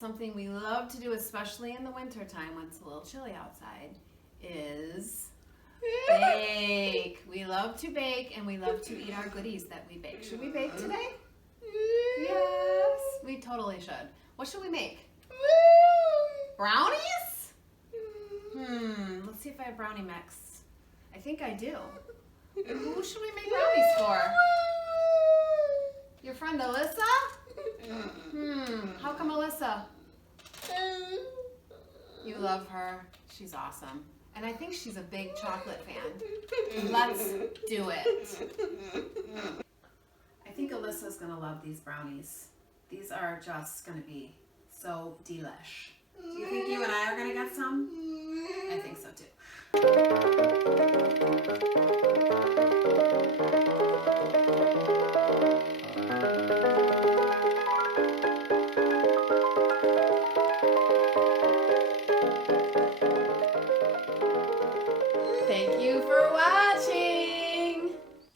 Something we love to do, especially in the wintertime when it's a little chilly outside, is bake. We love to bake and we love to eat our goodies that we bake. Should we bake today? Yes, we totally should. What should we make? Brownies? Let's see if I have brownie mix. I think I do. Who should we make brownies for? Your friend Alyssa? How come Alyssa? You love her. She's awesome. And I think she's a big chocolate fan. Let's do it. I think Alyssa's going to love these brownies. These are just going to be so delish. Do you think you and I are going to get some? I think so too. Thank you for watching.